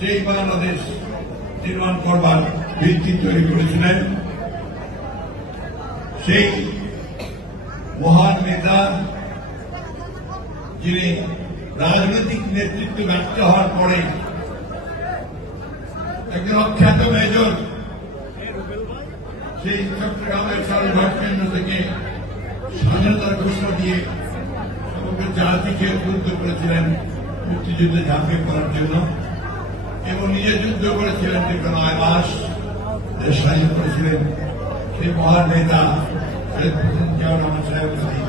সেই বাংলাদেশ নির্মাণ করবার ভিত্তি তৈরি করেছিলেন। সেই মহান নেতা যিনি রাজনৈতিক নেতৃত্ব ব্যর্থ হওয়ার পরে একজন অখ্যাত মেজর সেই চট্টগ্রামের সারঘাট কেন্দ্র থেকে স্বাধীনতার ঘোষণা দিয়ে সমগ্র জাতিকে উদ্বুদ্ধ করেছিলেন মুক্তিযুদ্ধে ঝাঁপিয়ে পড়ার জন্য এবং নিজে যুদ্ধ করেছিলেন দীর্ঘ 9 মাস দেশ স্বাধীন করেছিলেন। সেই মহান নেতা জিয়াউর রহমান সাহেবের প্রতি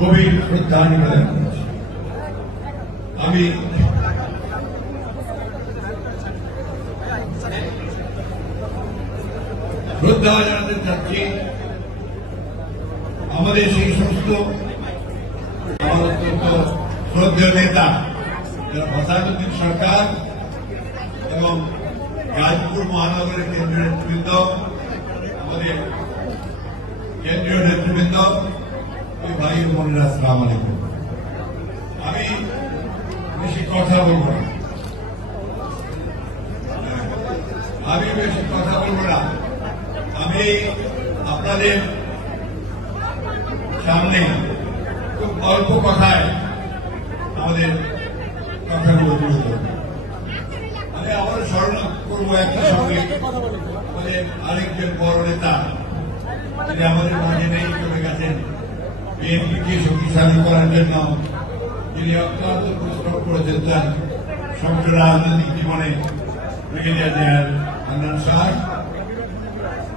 গভীর শ্রদ্ধা নিবেদন করেছি। আমি শ্রদ্ধা জানাতে চাচ্ছি আমাদের সেই সমস্ত আমার অত্যন্ত শ্রদ্ধেয় নেতা যারা মোসাদ্দেক সরকার এবং গাজীপুর মহানগরের কেন্দ্রীয় নেতৃবৃন্দ, আমাদের কেন্দ্রীয় নেতৃবৃন্দ, ভাই বোনেরা, আসসালামু আলাইকুম। আমি বেশি কথা বলবো না, আমি আপনাদের সামনে খুব অল্প কথায় আমাদের কথাগুলো তুলে ধরব। আমি আবার স্মরণ করবো একই সঙ্গে আমাদের আরেকজন বড় নেতা যিনি আমাদের মাঝে নেই, চলে গেছেন, বিএনপিকে শক্তিশালী করার জন্য যিনি অত্যন্ত পরিশ্রম করেছেন তার সমগ্র রাজনৈতিক জীবনে, ব্রিগেডিয়ার জেনারেল হান্নান শাহ।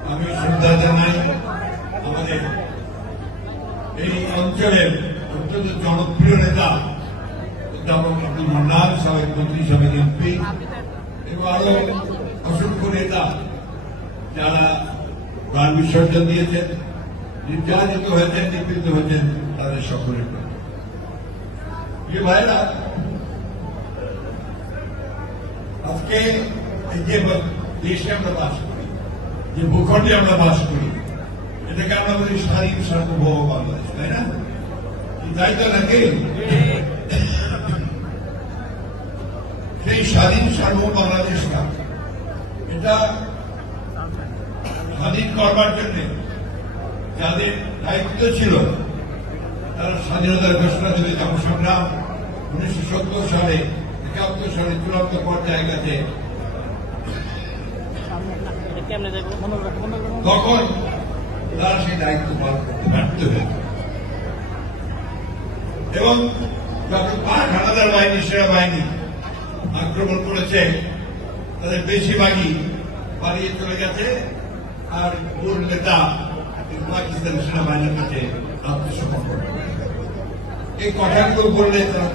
আমি শ্রদ্ধা জানাই আমাদের এই অঞ্চলের অত্যন্ত জনপ্রিয় নেতা অধ্যাপক আব্দুল মান্নান, সাবেক মন্ত্রী, সাবেক এমপি এবং আরো অসংখ্য নেতা যারা প্রাণ বিসর্জন দিয়েছেন, নির্যাতিত হয়েছেন, নিপীড়িত হয়েছেন, তাদের সকলের ভাইরা। আজকে এই যে দেশে আমরা বাস করি, যে ভূখণ্ডে আমরা বাস করি, এটাকে আমরা বলি স্বাধীন সার্বভৌম বাংলাদেশ, তাই না? তাই তো নাকি? সেই স্বাধীন সার্বভৌম বাংলাদেশটা এটা স্বাধীন করবার জন্য যাদের দায়িত্ব ছিল তারা স্বাধীনতার ঘোষণা দেবে জনসংগ্রাম 1970 সালে, 71 সালে চূড়ান্ত পর্যায়ে গেছে। তখন তারা সেই দায়িত্ব পালন করতে ব্যর্থ হয়েছে এবং যখন পাক হানাদার বাহিনী, সেনাবাহিনী আক্রমণ করেছে, তাদের বেশিরভাগই পালিয়ে চলে গেছে আর মূল নেতা পাকিস্তানি সেনাবাহিনীর কাছে আত্মসমর্পণ করেছে। এই কথাগুলো বললে তারা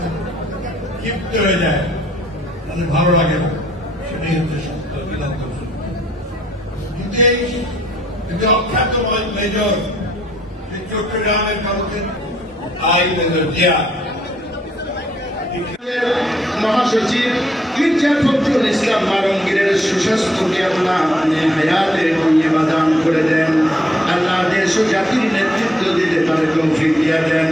ক্ষিপ্ত হয়ে যায়, তাদের ভালো লাগে না, সেটাই হচ্ছে সত্য, বিধান্ত সত্য। কিন্তু অখ্যাত মেজর চট্টগ্রামের কাগজের মেজর জিয়া মহাসচিব মির্জা ফখরুল ইসলাম মারঙ্গীরের সুস্বাস্থ্যকে আল্লাহ আপনি হায়াতের দান করে দেন। আল্লাহ দেশ ও জাতির নেতৃত্ব দিতে তাদের তৌফিক দিয়া দেন।